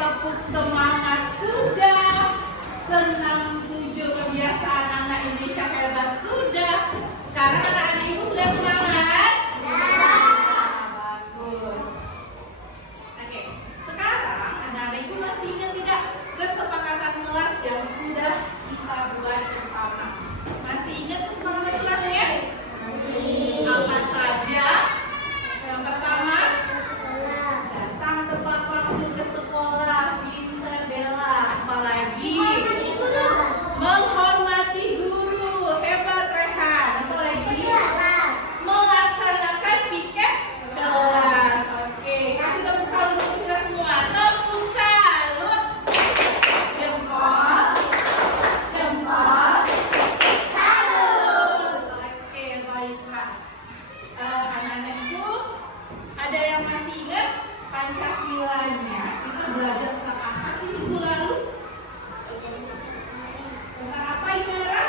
Tepuk semangat sudah, senang 7 kebiasaan anak Indonesia hebat sudah. Sekarang anak-anak ibu sudah semangat? Bagus. Oke, sekarang anak-anak ibu masih ingat tidak kesepakatan kelas yang sudah kita buat bersama? Masih ingat kesepakatan kelasnya? Apa saja? Yang pertama, datang tepat waktu ke sekolah, pintar bela. Apalagi menghormati guru, hebat Rehan. Apalagi melaksanakan piket kelas. Oke, kasih tepuk salut untuk kita semua. Tepuk salut. Jempol, jempol, salut. Oke, baiklah. Anak-anak ibu, ada yang masih ingat Pancasilanya? Kita belajar tentang apa sih minggu lalu? Tentang apa, Inara?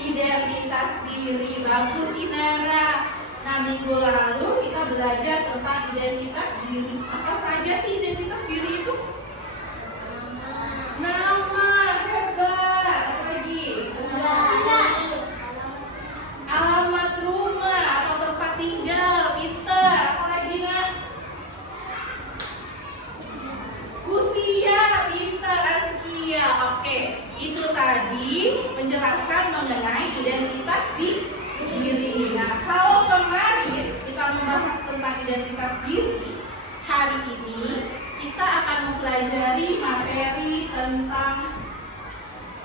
Identitas diri. Bagus, Inara. Nah, minggu lalu kita belajar tentang identitas diri. Apa saja sih identitas diri itu? Nama, hebat. Apa lagi? Alamat rumah atau tempat tinggal, pintar. Apa lagi, Nak? Usia, pintar, askia. Oke, itu tadi penjelasan mengenai identitas diri. Nah, kalau kemarin kita membahas tentang identitas diri, hari ini kita akan mempelajari materi tentang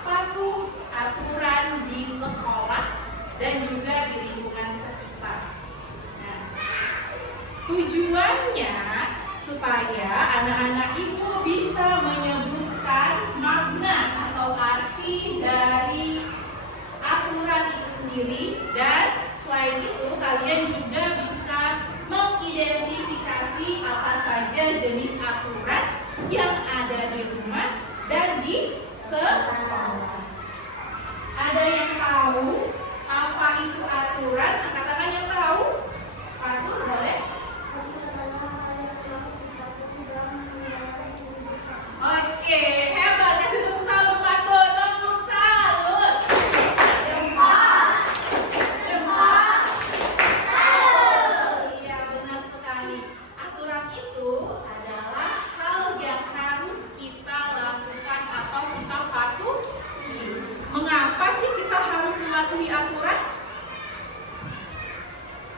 patuh aturan di sekolah dan juga di lingkungan sekitar. Nah, tujuannya supaya anak-anak ibu bisa menyebutkan makna atau arti dari aturan itu sendiri, dan selain itu kalian juga bisa mengidentifikasi apa saja jenis aturan yang ada di rumah dan di sekolah. Ada yang tahu apa itu aturan? Angkat tangan yang tahu. Patuh boleh? Oke, hebat. Kasih tepuk salut Patuh. Tepuk salut. Jempol, jempol, salut. Iya, benar sekali. Aturan itu adalah hal yang harus kita lakukan atau kita patuhi. Mengapa sih kita harus mematuhi aturan?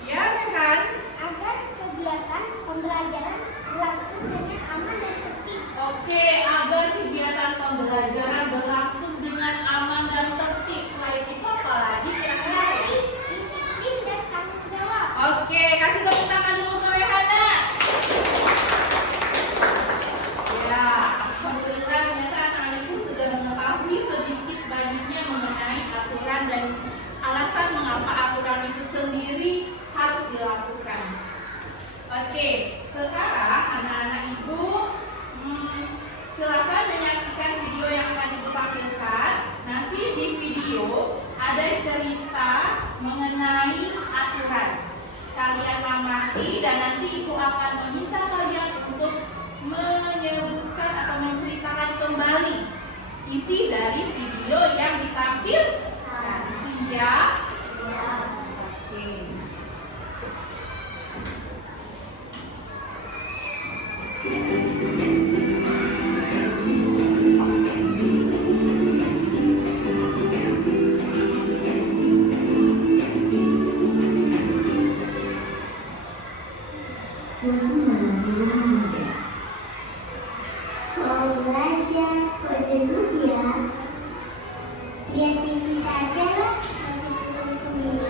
Ya, Rehan? Agar kegiatan pembelajaran berlangsung dengan aman dan tertib. Oke, agar kegiatan pembelajaran berlangsung dengan aman dan tertib. Selain itu apa lagi kira-kira? Disiplin dan tanggung jawab. Oke, kasih tepuk tangan dulu ke Rehana. Ya, alhamdulillah ternyata anak-anak ibu sudah mengetahui sedikit banyaknya mengenai aturan dan alasan mengapa aturan itu sendiri harus dilakukan. Oke, sekarang anak-anak ibu silakan menyaksikan video yang akan ibu tampilkan. Nanti di video ada cerita mengenai aturan. Kalian amati dan nanti ibu akan meminta kalian untuk menyebutkan atau menceritakan kembali isi dari video yang ditampilkan. Siap? Oke. kemana di rumah Bunda? Mau belajar, kok jenuh ya? Lihat TV saja lah, masih pukul 9.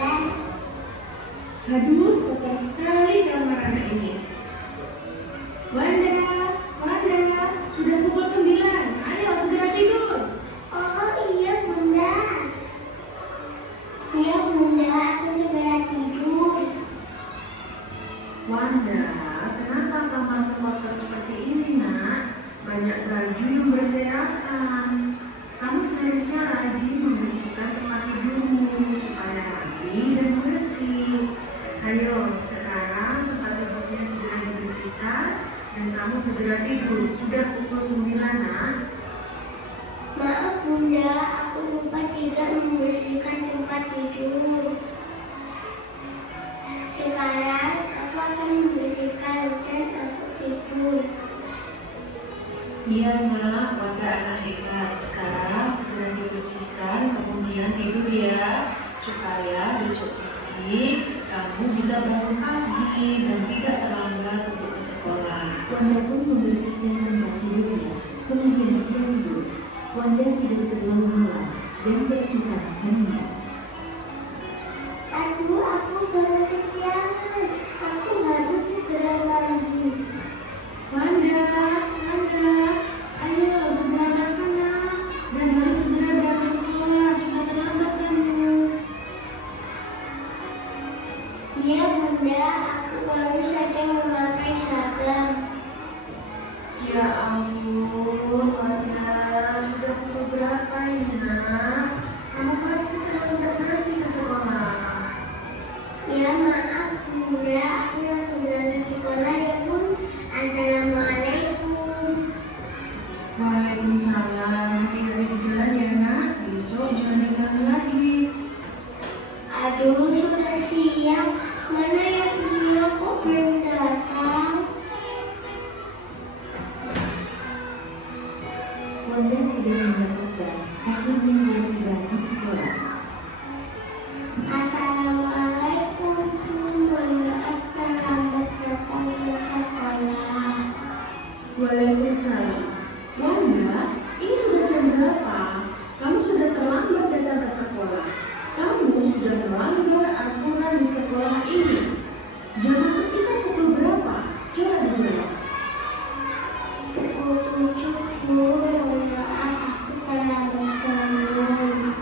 Aduh, kotor sekali kamar anak ini. Wanda, Wanda, sudah pukul 9. Ayo segera tidur. Oh iya Bunda. Iya Bunda, aku segera tidur. Wanda, kenapa kamarmu kotor seperti ini, Nak? Banyak baju yang berserakan. Kamu seharusnya rajin membersihkan tempat tidurmu supaya rapi dan bersih. Ayo, sekarang tempat tidurnya segera dibersihkan dan kamu segera tidur. Sudah pukul 9, Nak. Maaf Bunda, aku lupa tidak membersihkan tempat tidur. Sekarang aku akan membersihkan dan aku tidur. Iya, Nak. Wanda anak hebat. Sekarang segera dibersihkan, kemudian tidur ya, supaya besok pagi kamu bisa bangun pagi dan tidak terlambat untuk ke sekolah. Wanda pun membersihkan tempat tidurnya, kemudian dia tidur. Wanda tidur berulang-ulang dan beristirahatnya. Aduh, aku baru kesiangan. Aku harus segera mandi. Wanda, ayo segera makan, Nak, dan harus segera berangkat sekolah. Sudah terlambat kamu. Iya Bunda, aku baru saja memakai seragam. Ya ampun, Wanda, sudah pukul berapa ini, Nak? Kamu pasti terlambat nanti ke sekolah. Ya maaf Bunda, aku langsung berangkat sekolah ya Bun. Assalamualaikum. Waalaikumsalam. Hati-hati di jalan ya, Nak. Besok jangan diulangi lagi. Aduh, sudah siang. Mana ya dia kok belum datang? Wanda sudah mendapat tugas, akhirnya dia tiba di sekolah. Assalamualaikum Bun. Mohon maaf terlambat datang ke sekolah. Waalaikumsalam. Wanda, ini sudah jam berapa? Kamu sudah terlambat datang ke sekolah. Kamu sudah melanggar aturan di sekolah ini. Jam masuk kita pukul berapa? Coba dijawab. Pukul 7 Bun. Mohon maaf aku terlambat bangun.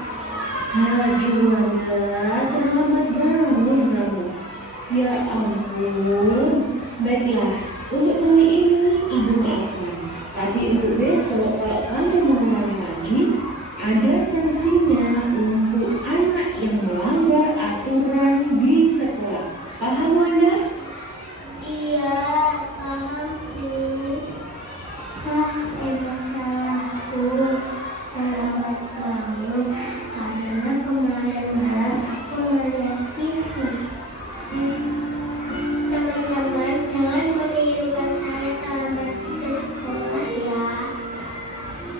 Aduh, Wanda, terlambat bangun kamu. Ya ampun. Baiklah, untuk kali ini Ibu maafkan. Tapi untuk besok kalau kamu mengulangi lagi, ada sanksinya untuk anak yang melanggar aturan di sekolah. Paham, Wanda? Iya, paham Bu. Emang salahku terlambat bangun karena kemarin aku melihat TV. Teman-teman, jangan menirukan saya terlambat ke sekolah ya.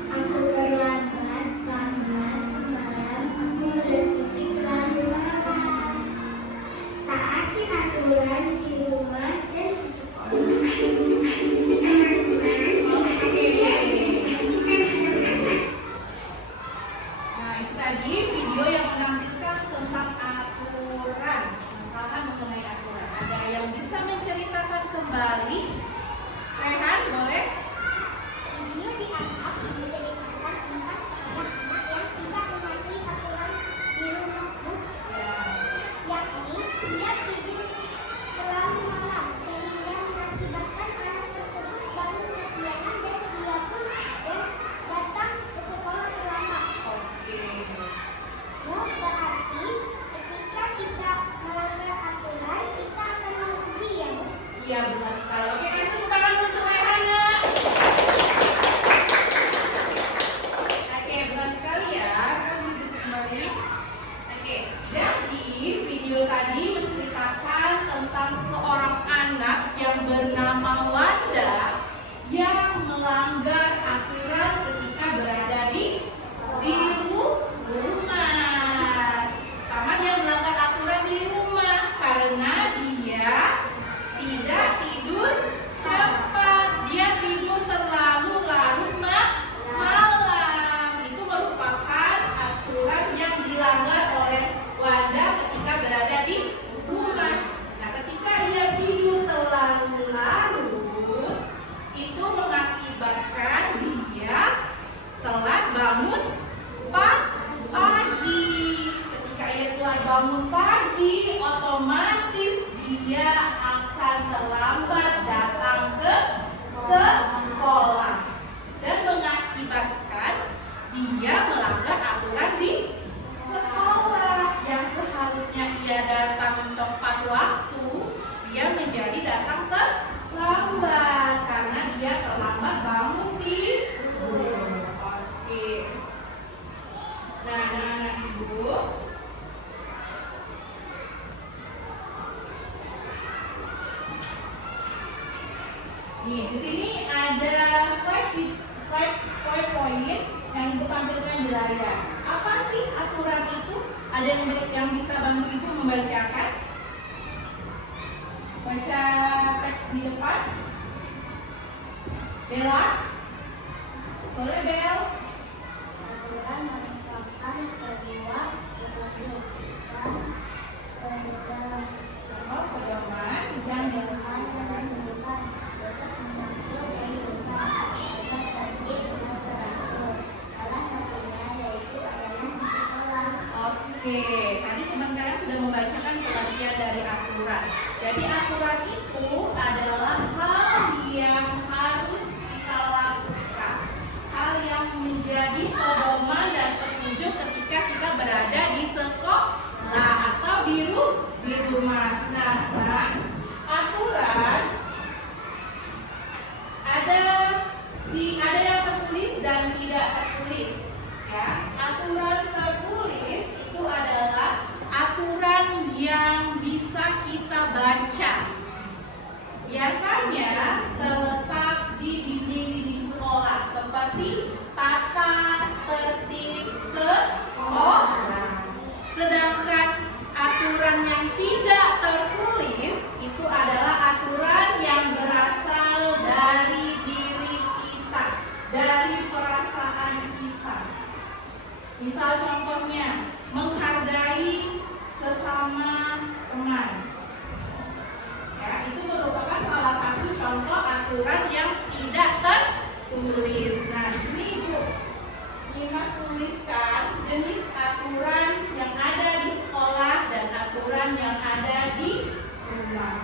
Aku terlambat karena semalam aku melihat TV terlalu lama. Taati aturan di rumah dan di sekolah. Nah, itu tadi video yang menampilkan tentang aturan, masalah mengenai aturan. Ada yang bisa menceritakan kembali? Rehan, boleh? Video di atas menceritakan tentang seorang anak yang tidak mematuhi aturan di rumah Bu, Ya. yakni dia tidur terlalu malam sehingga mengakibatkan anak tersebut bangun kesiangan dan dia pun datang ke sekolah terlambat. Oke. Bu, berarti ketika kita melanggar aturan kita akan merugi ya Bu? Iya, benar sekali. Oke, kasih tepuk tangan untuk Rehan ya. Oke, benar sekali ya. Rehan duduk kembali. Oke, jadi video tadi menceritakan tentang seorang anak yang bernama Wanda yang melanggar aturan ketika berada di rumah. Pertama, dia melanggar aturan di rumah karena dia tidak tidur Nih, di sini ada slide poin-poin yang Ibu tampilkan di layar. Apa sih aturan itu? Ada yang bisa bantu Ibu membacakan? Baca teks di depan. Bella? Boleh, Bel? Aturan merupakan sebuah ketentuan pedoman Oh, pedoman yang yang menentukan untuk mengatur kehidupan agar tertib dan teratur. Salah satunya yaitu adalah di sekolah. Oke, tadi teman-teman sudah membacakan pengertian dari aturan. Jadi aturan itu adalah hal yang harus kita lakukan, hal yang menjadi pedoman dan petunjuk ketika kita berada di sekolah atau di rumah. Nah, aturan ada yang tertulis dan tidak tertulis. Ya, aturan tertulis itu adalah aturan yang bisa kita baca. Biasanya terletak di dinding-dinding sekolah seperti tata tertib sekolah. Sedangkan aturan yang tidak tertulis itu adalah aturan yang berasal dari diri kita, dari perasaan kita. Misal contohnya, menghargai sesama teman. Ya, itu merupakan salah satu contoh aturan yang tidak tertulis. Nah, di sini Ibu Mas tuliskan jenis aturan yang ada di sekolah dan aturan yang ada di rumah.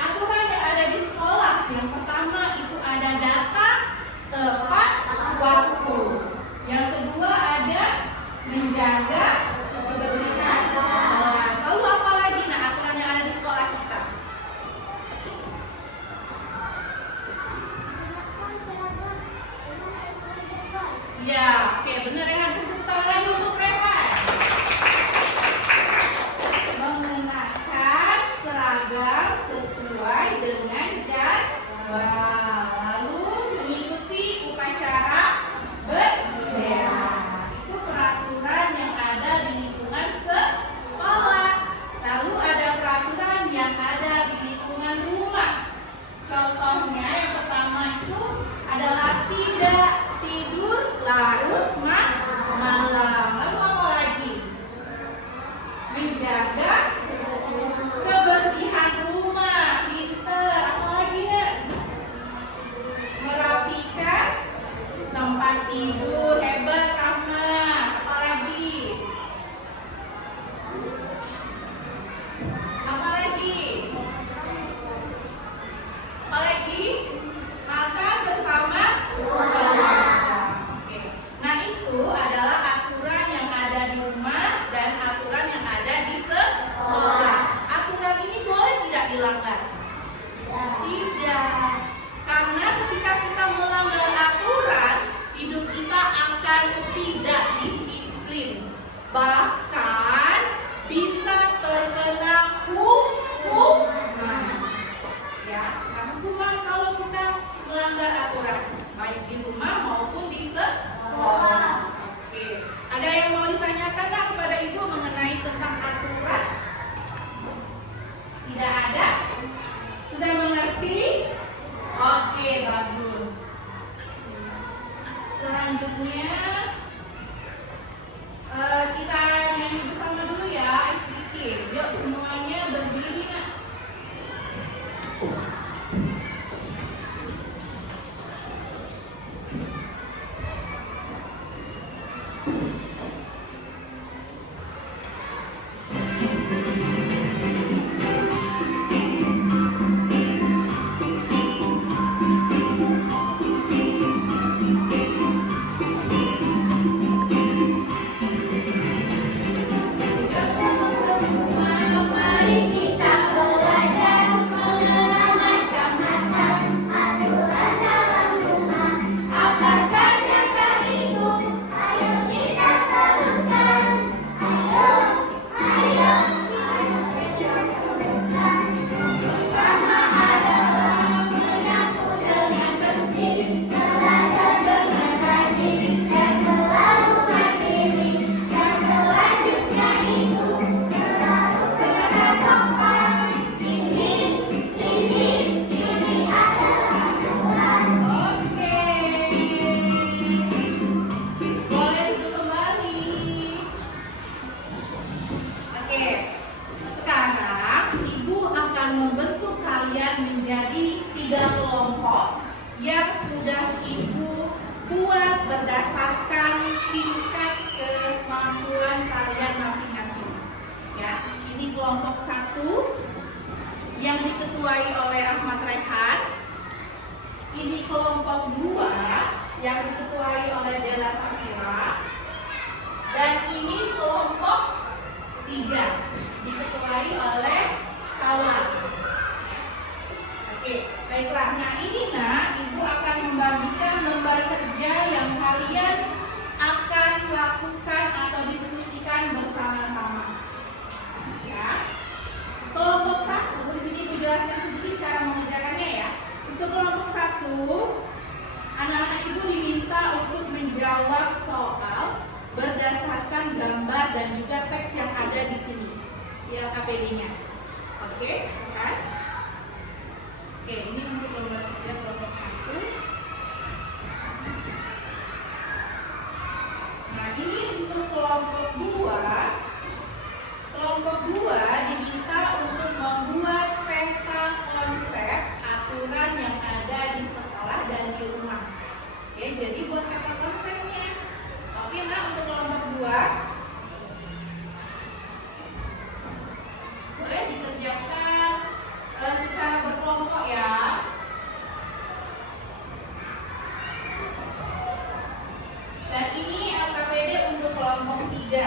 Aturan yang ada di sekolah, yang pertama itu ada datang tepat waktu. Yang kedua ada menjaga kebersihan kelas. Lalu apa lagi? Nah, aturan yang ada di sekolah kita. Gunakan seragam dengan sesuai jadwal. Ya, oke, benar ya. Habis sebentar lagi untuk rehat. Mengenakan seragam sesuai dengan jadwal. Lalu mengikuti upacara bendera. Itu peraturan yang ada di lingkungan sekolah. Lalu ada peraturan yang ada di lingkungan rumah. Contohnya yang pertama itu adalah tidak tidur larut malam. Lalu apa lagi? Menjaga kebersihan rumah. Pinter. Apa lagi ya? Merapikan tempat tidur. Hebat, Rahma. Apa lagi? Apa lagi? Apa lagi? Makan bersama keluarga. Oke. Nah, itu adalah aturan yang ada di rumah dan aturan yang ada di sekolah. Aturan ini boleh tidak dilanggar? Tidak. Karena ketika kita melanggar aturan, hidup kita akan tidak disiplin. Bahkan bisa terkena hukuman. Ya, nah, hukuman kalau kita melanggar aturan, baik di rumah maupun di sekolah. Oke, ada yang mau ditanyakan nggak kepada Ibu mengenai tentang aturan? Tidak ada? Sudah mengerti? Oke, bagus. Selanjutnya kita nyanyi bersama dulu ya, Ice Bikin. Yuk semuanya berdiri nak. berdasarkan tingkat kemampuan kalian masing-masing. Ya, ini kelompok 1 yang diketuai oleh Ahmad Rehan. Ini kelompok 2 yang diketuai oleh Della Safira. Dan ini kelompok 3 diketuai oleh Kawan. Oke, baiklah. Nah ini Ibu akan membagikan lembar kerja yang kalian akan lakukan atau diskusikan bersama-sama. Ya. Kelompok 1, di sini Ibu jelaskan sedikit cara mengerjakannya ya. Untuk kelompok 1, anak-anak Ibu diminta untuk menjawab soal berdasarkan gambar dan juga teks yang ada di sini di LKPD-nya. Oke, kan? Oke, ini untuk lembar kerja kelompok 1. Nah, ini untuk kelompok 2. Kelompok 2 diminta untuk membuat peta konsep aturan yang ada di sekolah dan di rumah. Oke, jadi buat peta konsepnya. Oke, nah untuk kelompok 2 boleh dikerjakan secara berkelompok ya. Dan ini LKPD untuk kelompok 3.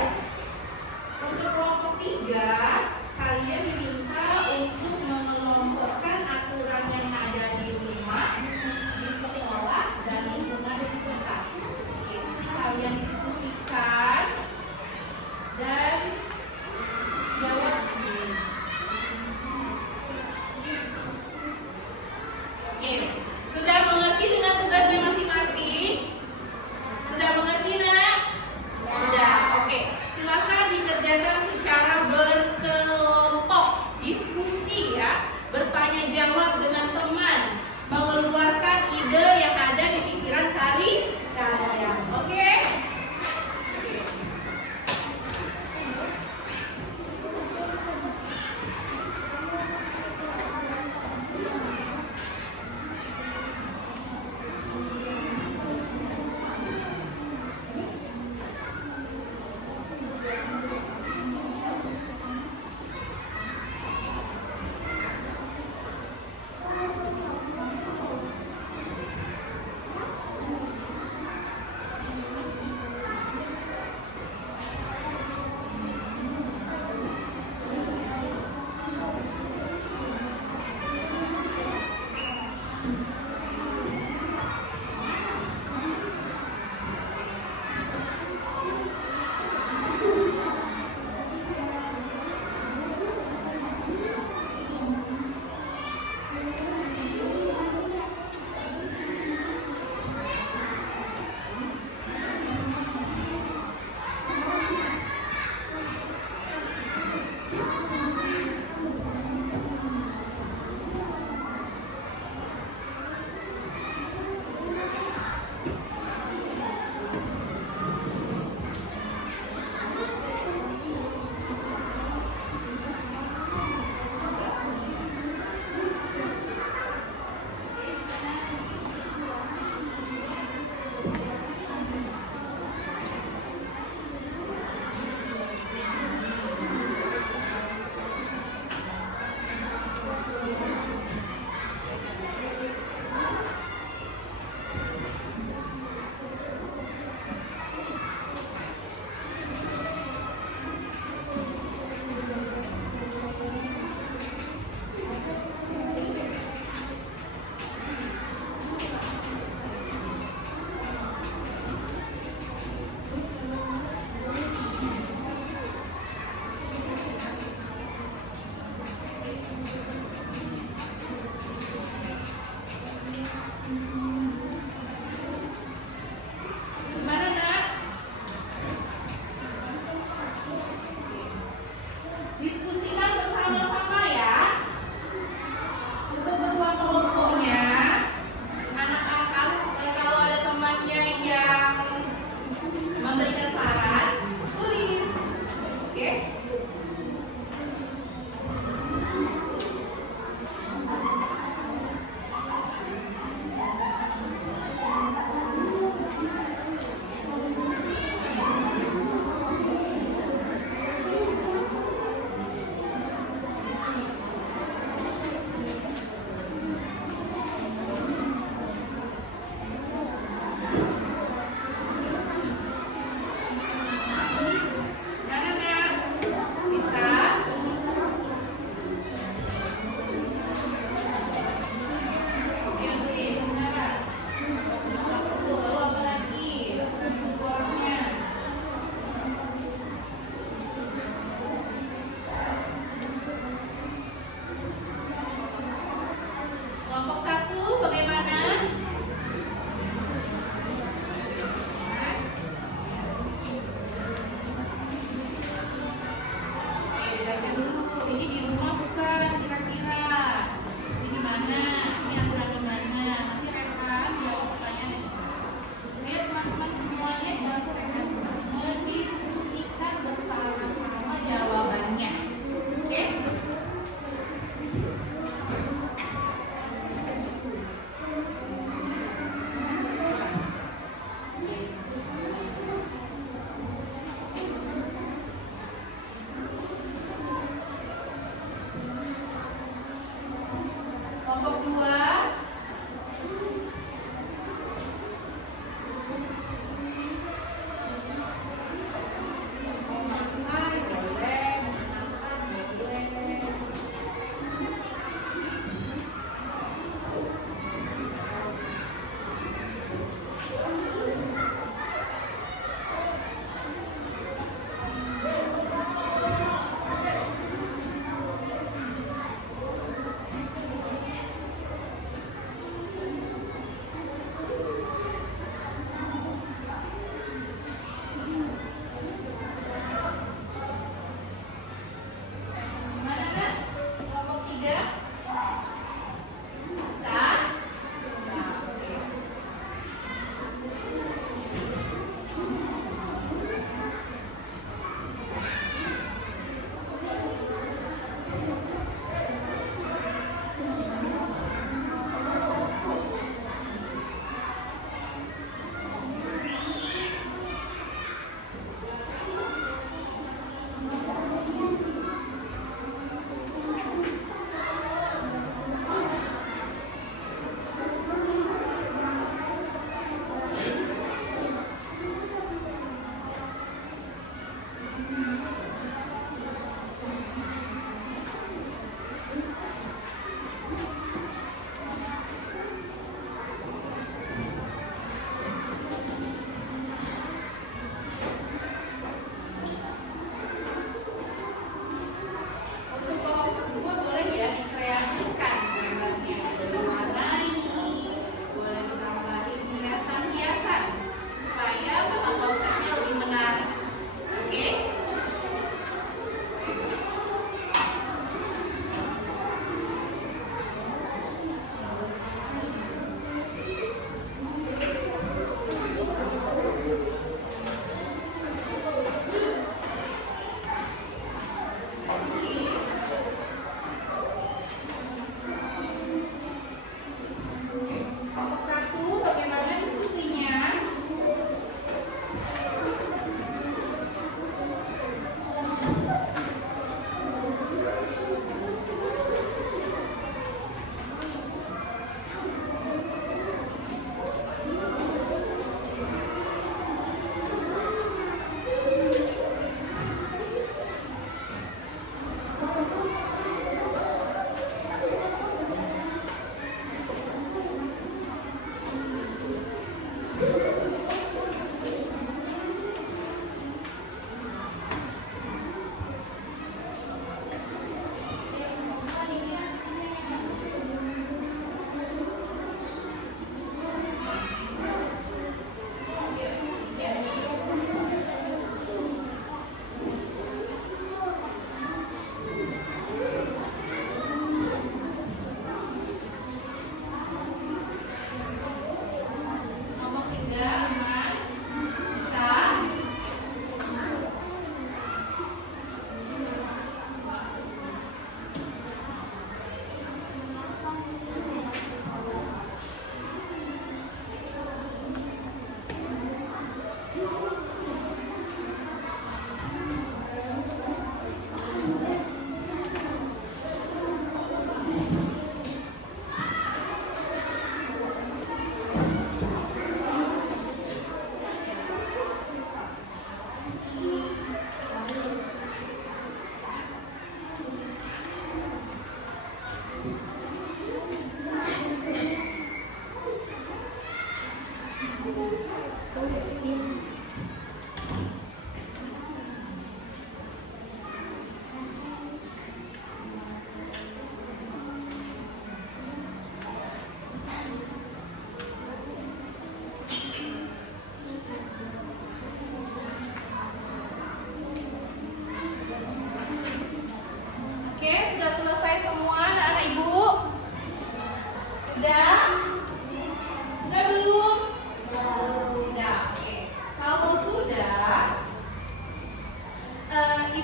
Untuk kelompok 3, kalian diminta untuk mengelompokkan aturan yang ada di rumah, di sekolah, dan lingkungan di sekitar. Oke, nanti kalian diskusikan dan jawab di sini. Oke, sudah mengerti dengan tugasnya masing-masing? Sudah mengerti, Nak? Sudah. Oke, silakan dikerjakan secara berkelompok, diskusi ya, bertanya jawab dengan teman, mengeluarkan ide yang ada di pikiran kalian. Oke?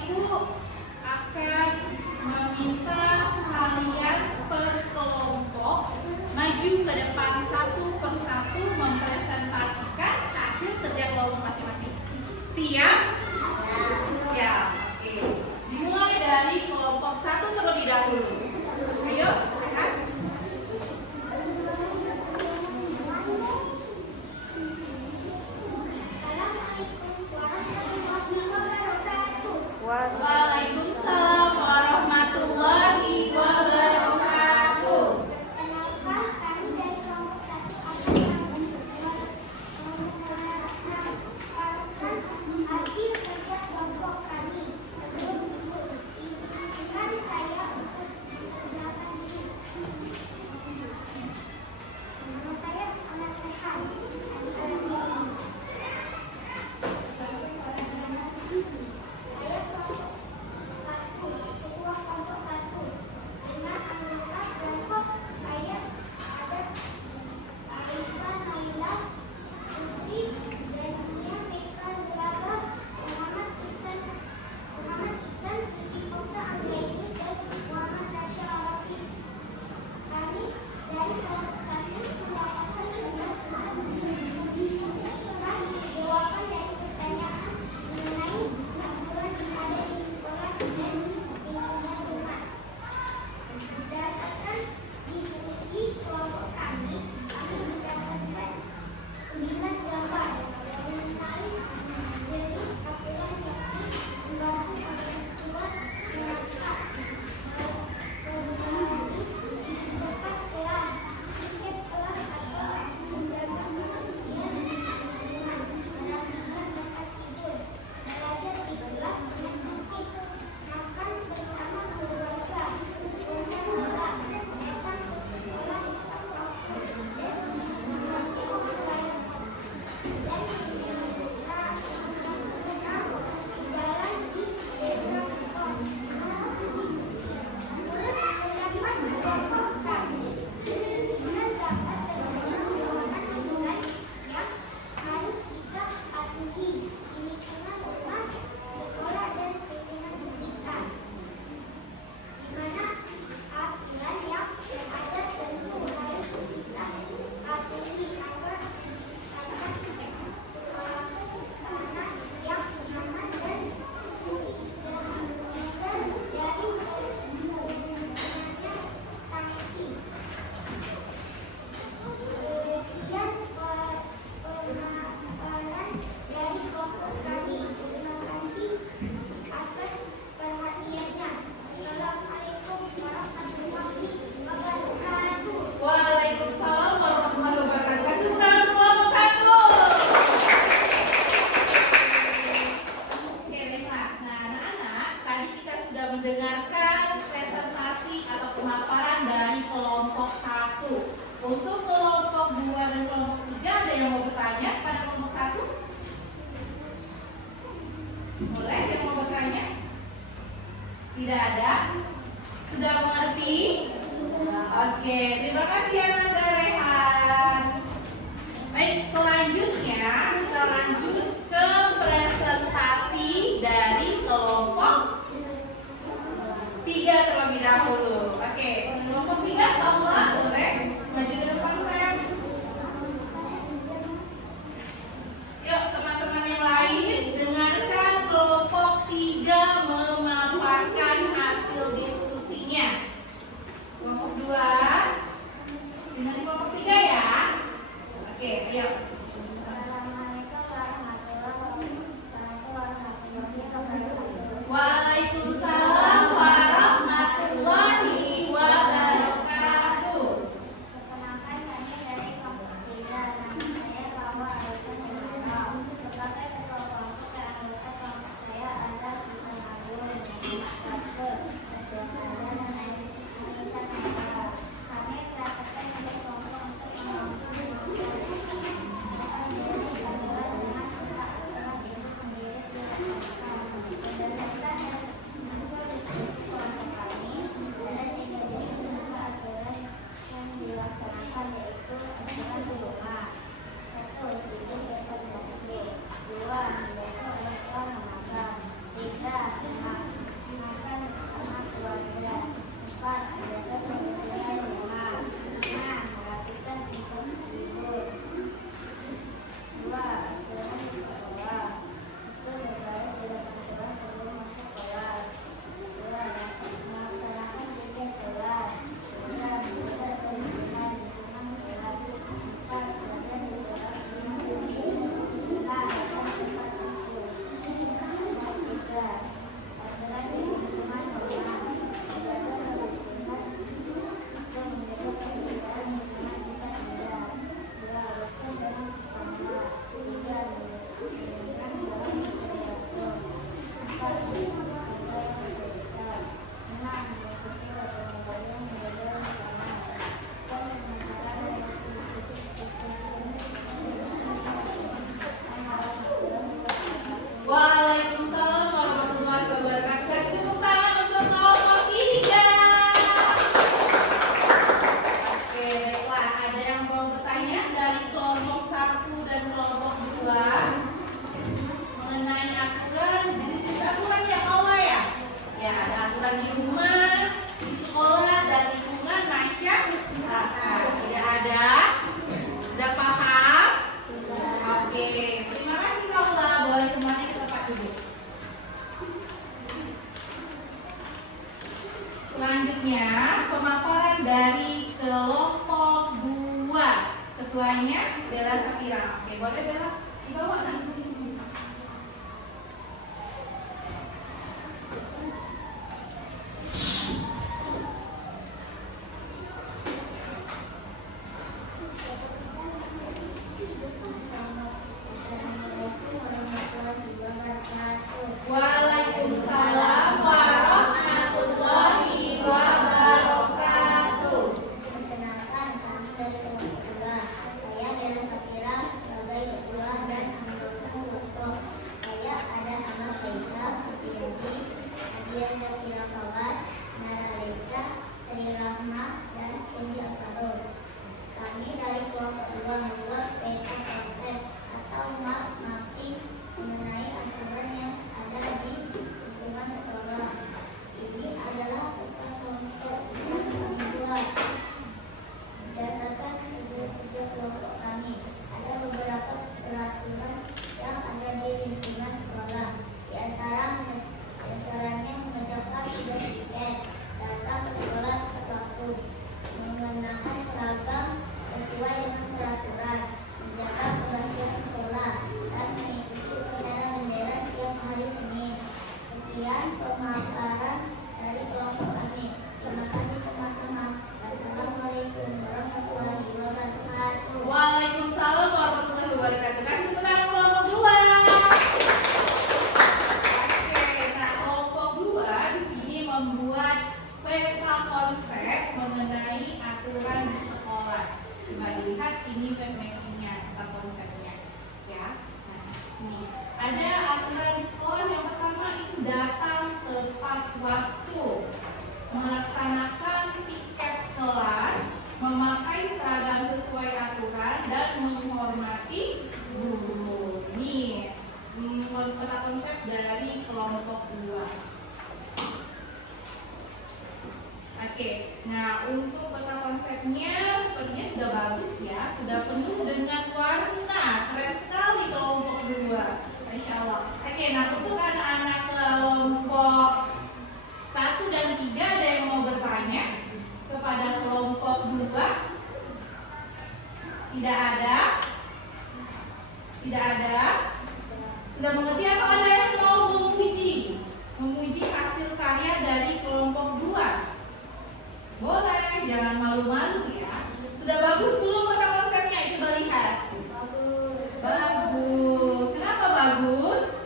Ibu akan meminta kalian per kelompok maju ke depan satu persatu mempresentasikan hasil kerja kelompok masing-masing. Siap? Siap. Oke. Dimulai dari kelompok 1 terlebih dahulu. Ayo, lihat. Waalaikumsalam warahmatullahi wabarakatuh. Perkenalkan, kami dari kelompok 1 akan hasil kerja kelompok kami. Sebelum izinkan saya untuk memperkenalkan diri. Nama saya Anak Rehan. Adik-adik ini. Saya kelompok 1, ketua kelompok 1. Dengan anggota kelompok saya ada Aisyah, Naila, Putri, Zania, Meka, Zara, Muhammad Ihsan, Siti Okta, Anggraini, dan Muhammad Nasya Al-Rafiq. Kami dari kelompok 1 mendapatkan tugas saat menjawabkan dari pertanyaan mengenai aturan yang ada di sekolah dan lingkungan rumah. Berdasarkan diskusi kelompok kami mendapatkan 9 gambar mengenai jenis aturan yakni membantu orang tua mengangkat kronologis tempat kelas, tiket kelas atau menjaga kebersihan lingkungan, mendampingi tempat tidur, belajar di kelas dengan tertib, makan bersama keluarga, punya bola, datang ke sekolah tepat waktu, dan membantu pelayanan dan jalan di depan pendapat kelompok kami dengan dapat terjemahan hubungan yang harus kita patuhi di lingkungan rumah, sekolah, dan lingkungan sekitar. Di mana aturan yang ada tentu harus kita patuhi agar suasana yang nyaman dan dari sanksi. Sekian pemaparan dari kelompok kami. Terima kasih atas perhatiannya. Assalamualaikum warahmatullahi wabarakatuh. Waalaikumsalam warahmatullahi wabarakatuh. Kasih tepuk tangan untuk kelompok 1. Oke, baiklah. Nah, anak-anak, tadi kita sudah mendengarkan presentasi atau pemaparan dari kelompok 1. Untuk kelompok 2 dan kelompok 3, ada yang mau bertanya pada kelompok 1? Boleh yang mau bertanya? Tidak ada? Sudah mengerti? Oke, terima kasih Ananda Rehan. Baik, selanjutnya kita lanjut ke presentasi dari kelompok 3 terlebih dahulu. Oke, kelompok 3, Allah boleh maju ke depan saya. Yuk, teman-teman yang lain, dengarkan kelompok 3 memaparkan hasil diskusinya. Kelompok 2, dengan kelompok 3 ya. Oke, ayo. Assalamualaikum warahmatullahi wabarakatuh. Waalaikumsalam warahmatullahi wabarakatuh. Perkenalkan, kami dari kelompok 3. Nama saya Fawa Aisyah Nurul. Sebagai ketua kelompok dan anggota kelompok saya ada Ibu Agung, Dapur, Ketua dan Aisyah Nurul. Kami praktekkan dari kelompok untuk mengambil ketuanya Bella Safira. Oke, boleh Bella dibawa nanti. Waalaikumsalam warahmatullahi wabarakatuh. Perkenalkan, kami dari kelompok 2. Saya Bella Safira sebagai ketua dan anggota kelompok. Saya ada Ahmad Faisal, Putri, Nadia Zakira Kawat, Nara Alesya, Sri Rahma, dan Kenzi Alvaro. Kami dari kelompok 2 membuat peta konsep atau map mapping mengenai aturan yang ada di lingkungan sekolah. Ini adalah peta konsep yang kami buat. Berdasarkan hasil kerja kelompok kami, ada beberapa peraturan yang ada di lingkungan sekolah. Di antaranya mengerjakan tugas tiket, datang ke sekolah tepat waktu, mengenakan seragam sesuai dengan peraturan, menjaga kebersihan sekolah, dan mengikuti upacara bendera setiap hari Senin. Sekian pemaparan dari kelompok kami. Terima kasih teman-teman. Wassalamualaikum warahmatullahi wabarakatuh. Waalaikumsalam warahmatullahi wabarakatuh. Kasih tepuk tangan kelompok 2. Oke, nah kelompok 2 di sini membuat peta konsep mengenai aturan di sekolah. Coba dilihat ini map-mappingnya, peta konsepnya, ya. Nah, ini ada aturan di sekolah. Yang pertama itu datang tepat waktu, melaksanakan tiket kelas, memakai seragam sesuai aturan, dan menghormati guru. Nih, peta konsep dari kelompok 2. Oke, nah untuk peta konsepnya sepertinya sudah bagus ya, sudah penuh dengan warna, keren sekali kelompok 2. Masya Allah. Oke, nah untuk anak-anak kelompok 1 dan 3 ada yang mau bertanya kepada kelompok 2? Tidak ada? Tidak ada? Sudah mengerti atau ada yang mau memuji? Memuji hasil karya dari kelompok 2? Boleh, jangan malu-malu ya. Sudah bagus belum peta konsepnya? Coba lihat. Bagus. Kenapa bagus?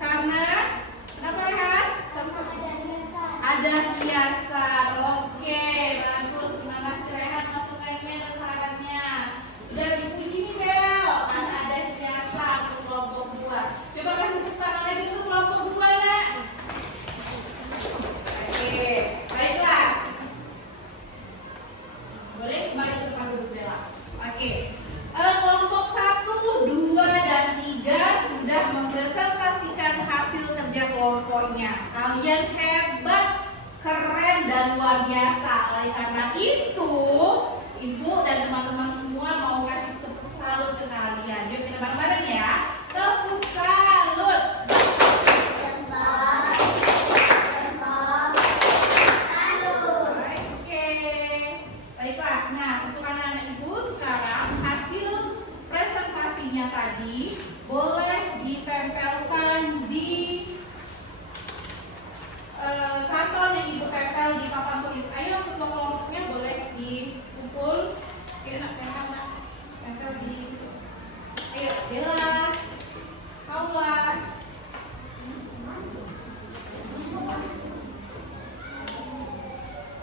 Karena kenapa Rehan? Ada hiasan. Oke, bagus. Terima kasih Rehan masukannya dan sarannya. Sudah dipuji nih Bel, karena ada hiasan untuk kelompok 2. Coba kasih tepuk tangan lagi untuk kelompok 2 nak. Oke, baiklah. Boleh kembali ke depan duduk Bella. Oke. Kelompok 1, 2, dan 3 sudah mempresentasikan hasil kerja kelompoknya. Kalian hebat, keren, dan luar biasa. Oleh karena itu, Ibu dan teman-teman semua mau kasih tepuk salut ke kalian. Yuk kita bareng-bareng ya. Tepuk salut. Oke. Baiklah. Nah, untuk anak-anak Ibu sekarang hasil presentasinya tadi boleh ditempelkan di karton yang Ibu tempel di papan tulis. Ayo ketua kelompoknya boleh dikumpul. Oke, nak tempel di situ. Ayo, Bella, Paula.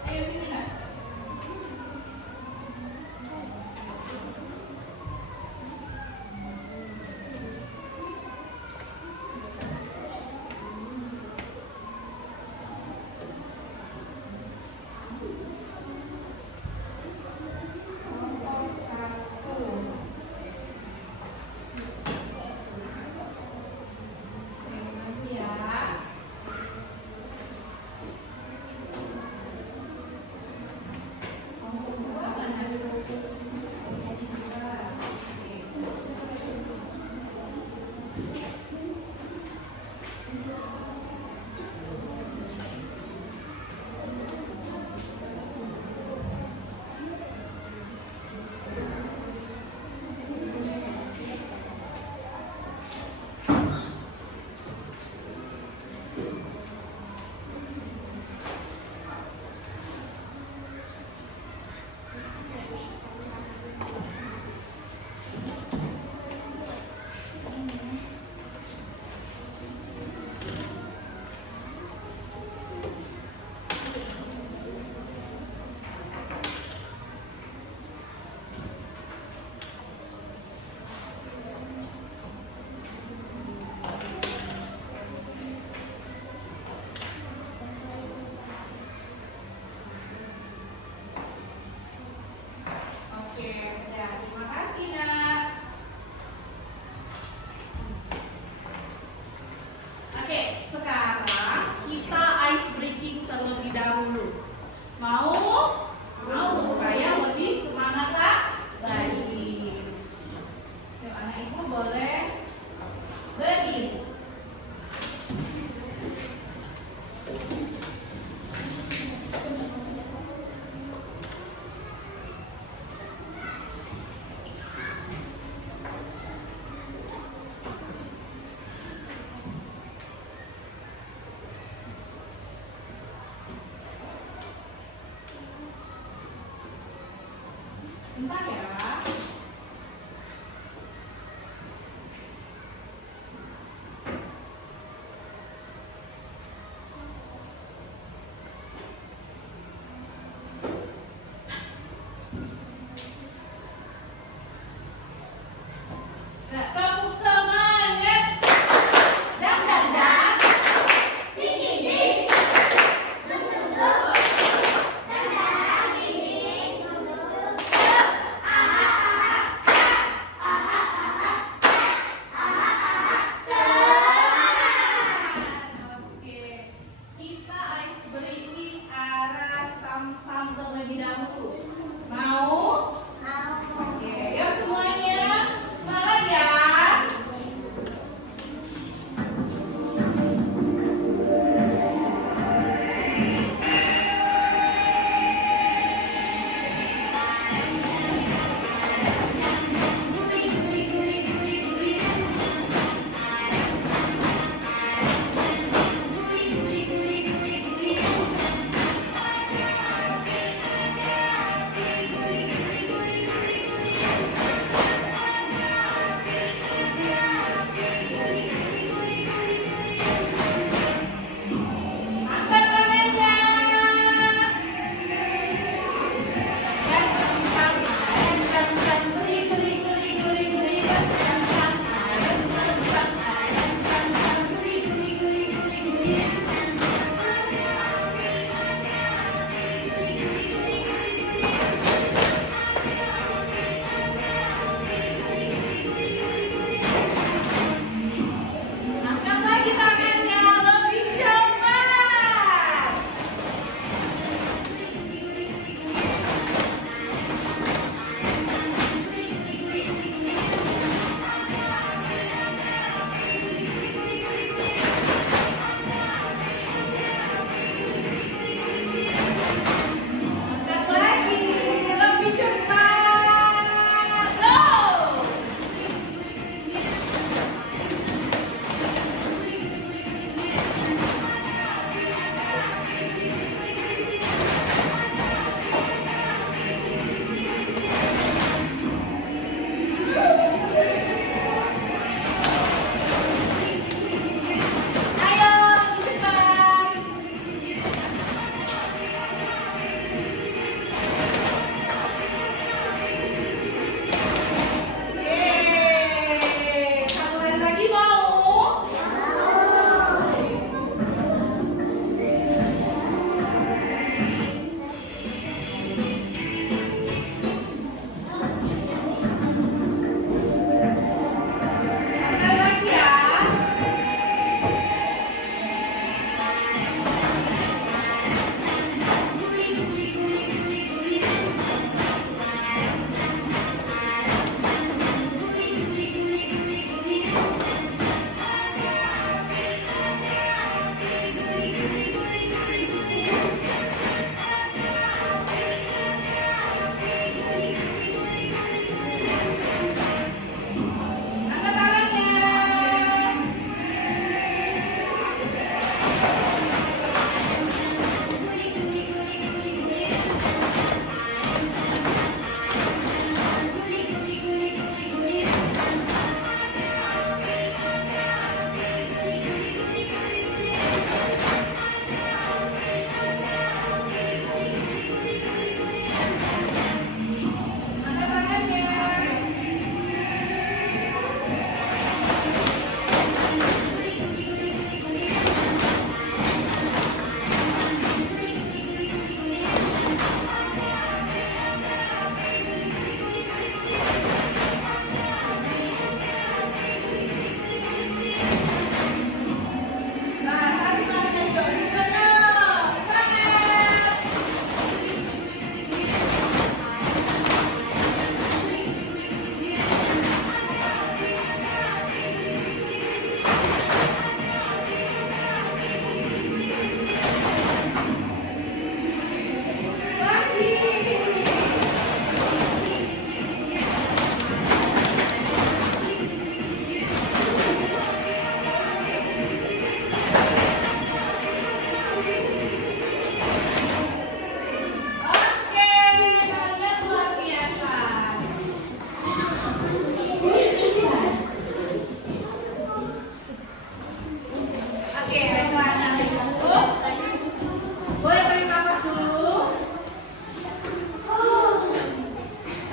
Ayo sini nak. Oke, sudah. Terima kasih, Nak. Oke, sekarang kita ice breaking terlebih dahulu. Mau? Mau supaya lebih semangat lagi. Yuk, anak ibu boleh berdiri. Bentar ya. Nah, tepuk semangat. Dang dang dang. Ding ding ding. Dung dung dung. Dang dang ding ding dung dung.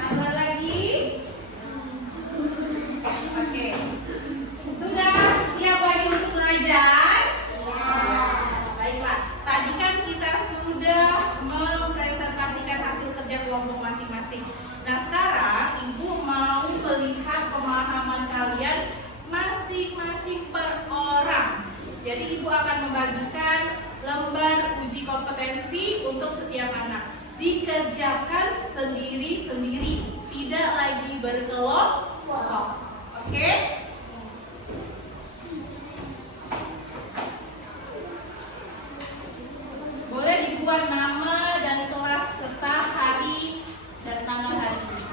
Sabar lagi. Oke. Sudah siap lagi untuk belajar? Baiklah. Tadi kan kita sudah mempresentasikan hasil kerja kelompok masing-masing. Nah, sekarang Ibu mau melihat pemahaman kalian masing-masing per orang. Jadi Ibu akan membagikan lembar uji kompetensi untuk setiap anak. Dikerjakan sendiri-sendiri, tidak lagi berkelompok. Oke? Boleh dibuat nama dan kelas serta hari dan tanggal hari ini.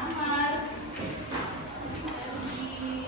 Amar, Elgi,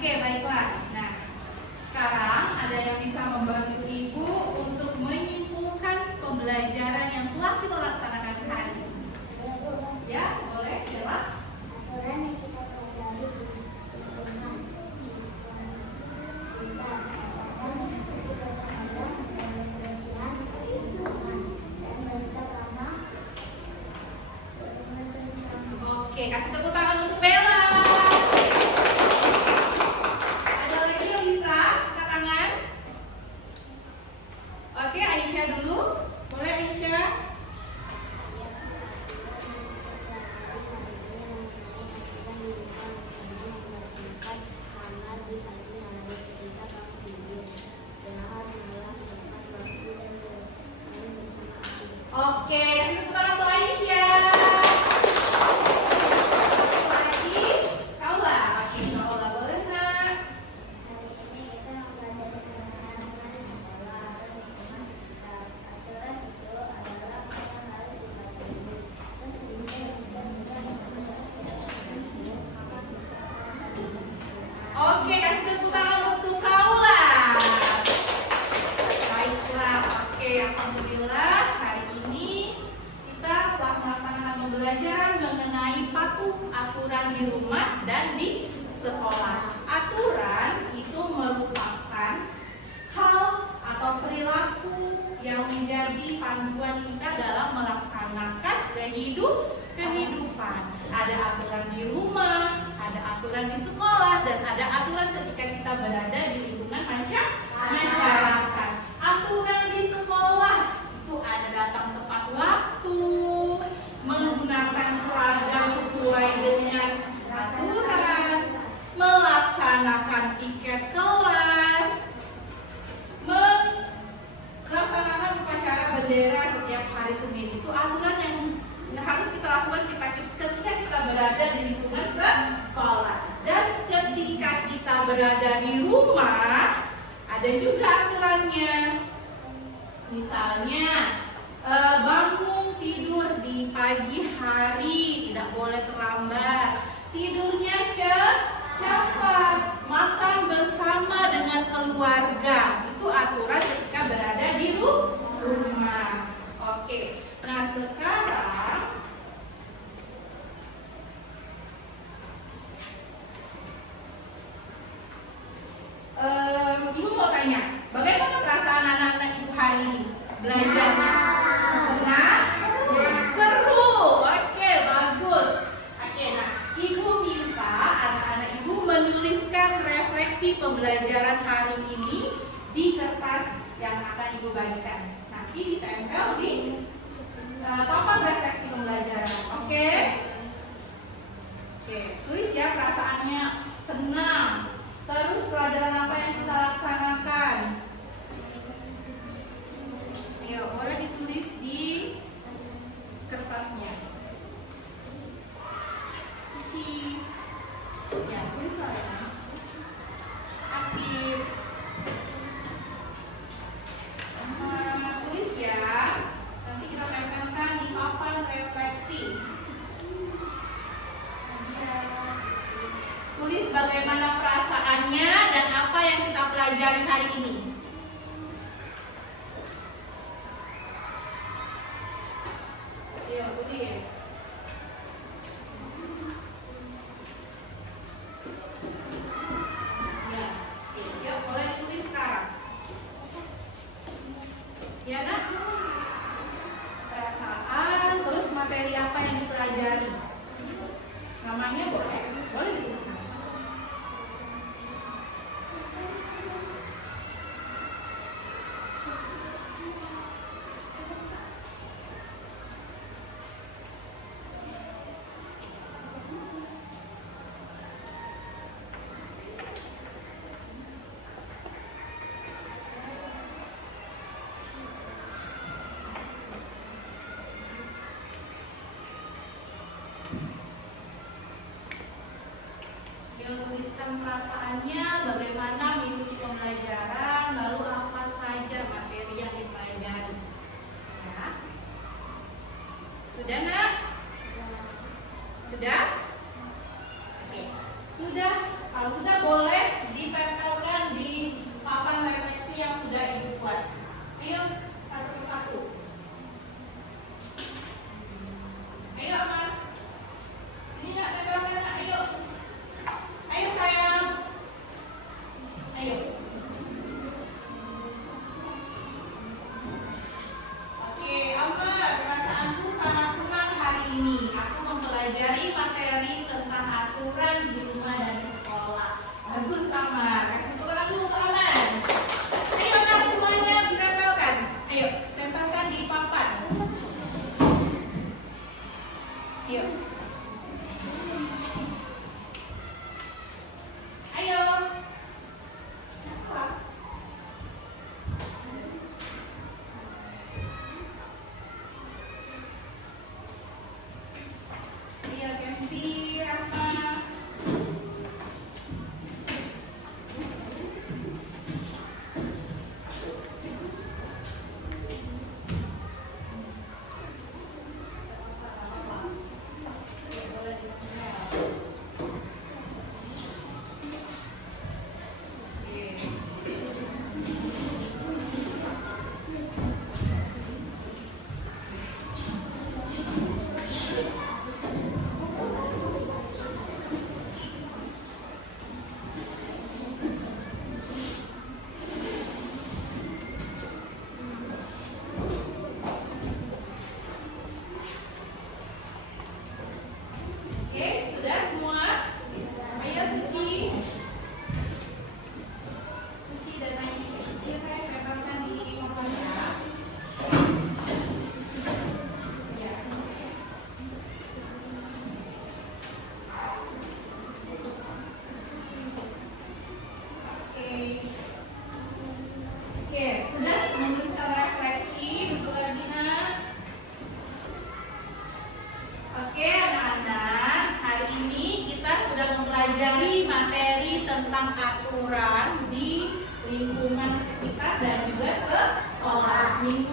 Oke, baiklah. Nah, sekarang ada yang bisa membantu Ibu untuk menyimpulkan pembelajaran yang telah kita laksanakan hari ini. Ya, boleh, Bella? Aturan yang kita pelajari di lingkungan kita berdasarkan ketidakadilan dan kebersihan lingkungan dan bersikap ramah dengan sesama. Oke, kasih tepuk tangan untuk Bella. Ada lagi yang bisa angkat tangan? Oke, Aisyah dulu. Boleh, Aisyah? Oke, kasih tepuk tangan untuk Aisyah. Lagi, Kaula. Oke, Kaula boleh nak? Oke, kasih tepuk tangan untuk Kaula. Baiklah, oke, alhamdulillah hari ini kita telah melaksanakan pembelajaran mengenai patuh aturan di rumah dan di sekolah. Aturan itu merupakan hal atau perilaku yang menjadi panduan kita dalam melaksanakan kehidupan. Ada aturan di rumah, ada aturan di sekolah, dan ada aturan ketika kita berada di lingkungan masyarakat. Aturan di sekolah itu ada datang tepat waktu, menggunakan seragam sesuai dengan aturan, melaksanakan piket kelas, melaksanakan upacara bendera setiap hari Senin. Itu aturan yang harus kita lakukan ketika kita berada di lingkungan sekolah. Dan ketika kita berada di rumah, ada juga aturannya. Misalnya bangun tidur di pagi hari, tidak boleh terlambat. Tidurnya cepat, makan bersama dengan keluarga. Itu aturan ketika berada di rumah. Oke, nah sekarang Ibu mau tanya, bagaimana perasaan anak-anak Ibu hari ini? Belajarnya senang? Seru? Oke, bagus. Oke, nah Ibu minta anak-anak Ibu menuliskan refleksi pembelajaran hari ini di kertas yang akan Ibu bagikan. Nanti ditempel di papan refleksi pembelajaran. Oke? Oke, tulis ya perasaannya senang. Terus pelajaran apa yang kita laksanakan? Ayo, boleh ditulis di kertasnya. Suci. Ya, tulis ya. Aktif. Tulis ya. Nanti kita tempelkan di papan refleksi. Tulis bagaimana perasaannya dan apa yang kita pelajari hari ini. Ayo tulis. Ya, oke, yuk boleh ditulis sekarang. Ya nak? Perasaan, terus materi apa yang dipelajari. Namanya boleh dituliskan. Tuliskan perasaannya, bagaimana mengikuti pembelajaran, lalu apa saja materi yang dipelajari. Ya. Sudah nak? Sudah? Oke. Sudah Kalau sudah, boleh ditempelkan di papan refleksi yang sudah Ibu buat. Ayo, satu persatu. Ayo, Aman. Sini nak tempelkan, nak. Ayo. Ayo, sayang. Ayo. Oke, Amar, perasaanku sangat senang hari ini. Aku mempelajari materi tentang aturan di rumah dan di sekolah. Bagus, Amar. Kasih tepuk tangan dulu untuk Aman. Ayo, nak, semuanya ditempelkan. Ayo, tempelkan di papan. Ayo. Ayo. Apa? Ayo, Kenzi, Rahma. Oke, sudah semua? Ayo, Suci. Suci dan Aisyah. Oke, saya tempelkan di papannya. Ya. Oke. Oke, sudah menuliskan refleksi. Duduk lagi, nak. Oke, anak-anak, hari ini kita sudah mempelajari materi tentang aturan di lingkungan sekitar dan juga sekolah. Minggu